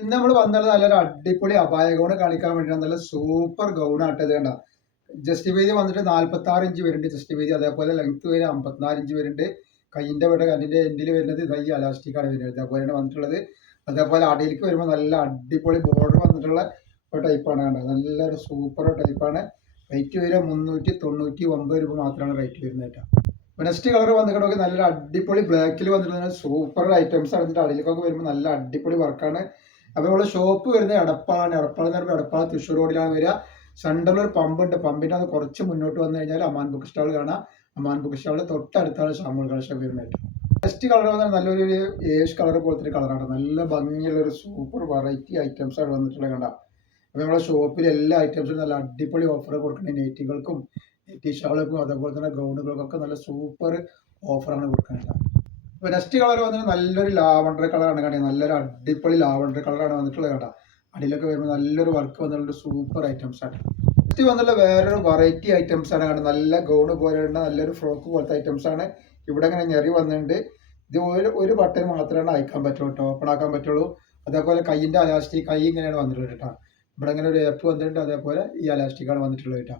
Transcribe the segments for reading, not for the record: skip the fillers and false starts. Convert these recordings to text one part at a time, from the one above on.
ഇന്ന് നമ്മൾ വന്നത് നല്ലൊരു അടിപൊളി അപായ ഗൗണ് കാണിക്കാൻ വേണ്ടിയാണ്. നല്ല സൂപ്പർ ഗൗണാട്ടോ ഇത് കണ്ട. ജസ്റ്റ് വീതി വന്നിട്ട് 46 ഇഞ്ച് വരുന്നുണ്ട് ജസ്റ്റ് വീതി. അതേപോലെ ലെങ്ത് വരെ 54 ഇഞ്ച് വരുന്നുണ്ട്. കൈയിന്റെ ഇവിടെ കല്ലിന്റെ എൻഡിൽ വരുന്നത് ഈ അലാസ്റ്റിക്കാണ് വരുന്നത്. അതേപോലെയാണ് വന്നിട്ടുള്ളത്. അതേപോലെ അടിയിലേക്ക് വരുമ്പോൾ നല്ല അടിപൊളി ബോർഡർ വന്നിട്ടുള്ള ഒരു ടൈപ്പാണ് കണ്ടത്. നല്ലൊരു സൂപ്പർ ടൈപ്പാണ്. റേറ്റ് വരിക 399 രൂപ മാത്രമാണ് റേറ്റ് വരുന്നത് കേട്ടോ. നെക്സ്റ്റ് കളർ വന്നിട്ടുണ്ടെങ്കിൽ നല്ലൊരു അടിപൊളി ബ്ലാക്കിൽ വന്നിട്ടുള്ള സൂപ്പർ ഐറ്റംസ് ആണ്. അടിയിലേക്കൊക്കെ വരുമ്പോൾ നല്ല അടിപൊളി വർക്കാണ്. അപ്പോൾ നമ്മളെ ഷോപ്പ് വരുന്നത് എടപ്പാളാണ്. എടപ്പാൾ എന്ന് പറയുമ്പോൾ എടപ്പാൾ തൃശ്ശൂർ റോഡിലാണ് വരിക. സെൻറ്ററിൽ ഒരു പമ്പുണ്ട്. പമ്പിൻ്റെ അത് കുറച്ച് മുന്നോട്ട് വന്നു കഴിഞ്ഞാൽ അമാൻ ബുക്ക് സ്റ്റാൾ കാണാം. അമാൻ ബുക്ക് സ്റ്റാളിൽ തൊട്ടടുത്താണ് ഷാമൂൾ കളക്ഷൻ വരുന്നത്. നെക്സ്റ്റ് കളർ വന്നാൽ നല്ലൊരു ഏഷ് കളർ പോലത്തെ ഒരു കളറാണ്. നല്ല ഭംഗിയുള്ള ഒരു സൂപ്പർ വെറൈറ്റി ഐറ്റംസ് ആണ് വന്നിട്ടുള്ളത് കണ്ട. അപ്പോൾ നമ്മുടെ ഷോപ്പിൽ എല്ലാ ഐറ്റംസും നല്ല അടിപൊളി ഓഫർ കൊടുക്കുന്നത്. നെറ്റികൾക്കും നെറ്റി ഷാളുകൾക്കും അതേപോലെ തന്നെ ഗൗണുകൾക്കൊക്കെ നല്ല സൂപ്പർ ഓഫറാണ് കൊടുക്കുന്നത്. അപ്പോൾ നെക്സ്റ്റ് കളർ വന്നിട്ട് നല്ലൊരു ലാവണ്ടർ കളറാണ് കണ്ടത്. നല്ലൊരു അടിപൊളി ലാവണ്ടർ കളറാണ് വന്നിട്ടുള്ളത് കേട്ടോ. അടിയിലൊക്കെ വരുമ്പോൾ നല്ലൊരു വർക്ക് വന്നിട്ടുള്ള സൂപ്പർ ഐറ്റംസ് ആണ്. നെക്സ്റ്റ് വന്നിട്ടുള്ള വേറൊരു വെറൈറ്റി ഐറ്റംസ് ആണ് കണ്ടത്. നല്ല ഗൗണ് പോലെയുള്ള നല്ലൊരു ഫ്രോക്ക് പോലത്തെ ഐറ്റംസ് ആണ്. ഇവിടെ ഇങ്ങനെ ഞെറി വന്നിട്ടുണ്ട്. ഇത് ഒരു ബട്ടൺ മാത്രമാണ് അയക്കാൻ പറ്റുള്ളൂ കേട്ടോ, ഓപ്പൺ ആക്കാൻ പറ്റുള്ളൂ. അതേപോലെ കൈയിൻ്റെ അലാസ്റ്റിക് കൈ ഇങ്ങനെയാണ് വന്നിട്ടുള്ളത് കേട്ടോ. ഇവിടെ ഇങ്ങനെ ഒരു ഏപ്പ് വന്നിട്ടുണ്ട്. അതേപോലെ ഈ അലാസ്റ്റിക്കാണ് വന്നിട്ടുള്ളത് കേട്ടോ.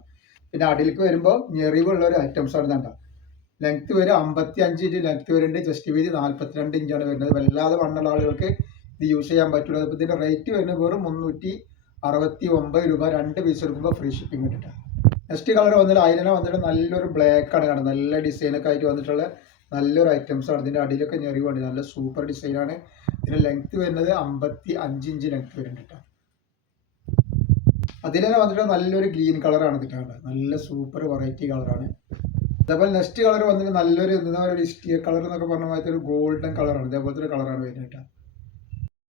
പിന്നെ അടിയിലേക്ക് വരുമ്പോൾ ഞെറിവുള്ള ഒരു ഐറ്റംസ് ആണ് കേട്ടോ. ലെങ്ത് വരെ 55 ഇഞ്ച് ലെങ്ത് വരുന്നുണ്ട്. ജസ്റ്റ് വീതി 42 ഇഞ്ചാണ് വരുന്നത്. വല്ലാതെ വണ്ണുള്ള ആളുകൾക്ക് ഇത് യൂസ് ചെയ്യാൻ പറ്റുള്ളൂ. അപ്പോൾ ഇതിൻ്റെ റേറ്റ് വരുന്നത് വെറും 369 രൂപ. 2 പീസ് എടുക്കുമ്പോൾ ഫ്രീ ഷിപ്പിംഗ് കിട്ടും. നെക്സ്റ്റ് കളർ വന്നിട്ട് അതിനെ വന്നിട്ട് നല്ലൊരു ബ്ലാക്ക് ആണ് കാണുന്നത്. നല്ല ഡിസൈനൊക്കെ ആയിട്ട് വന്നിട്ടുള്ള നല്ലൊരു ഐറ്റംസ് ആണ്. ഇതിൻ്റെ അടിയിലൊക്കെ ഞെറിവുണ്ട്. നല്ല സൂപ്പർ ഡിസൈനാണ്. ഇതിൻ്റെ ലെങ്ത് വരുന്നത് 55 ഇഞ്ച് ലെങ്ത് വരുന്നുണ്ട് കേട്ടോ. അതിൽ തന്നെ വന്നിട്ട് നല്ലൊരു ഗ്രീൻ കളറാണ് കിട്ടാറുണ്ട്. നല്ല സൂപ്പർ വെറൈറ്റി കളറാണ്. അതേപോലെ നെക്സ്റ്റ് കളർ വന്നിട്ട് നല്ലൊരു എന്താ പറയുക കളർ എന്നൊക്കെ പറഞ്ഞ മാതിരി ഒരു ഗോൾഡൻ കളറാണ്. ഇതേപോലത്തെ ഒരു കളറാണ് വരുന്നത് കേട്ടോ.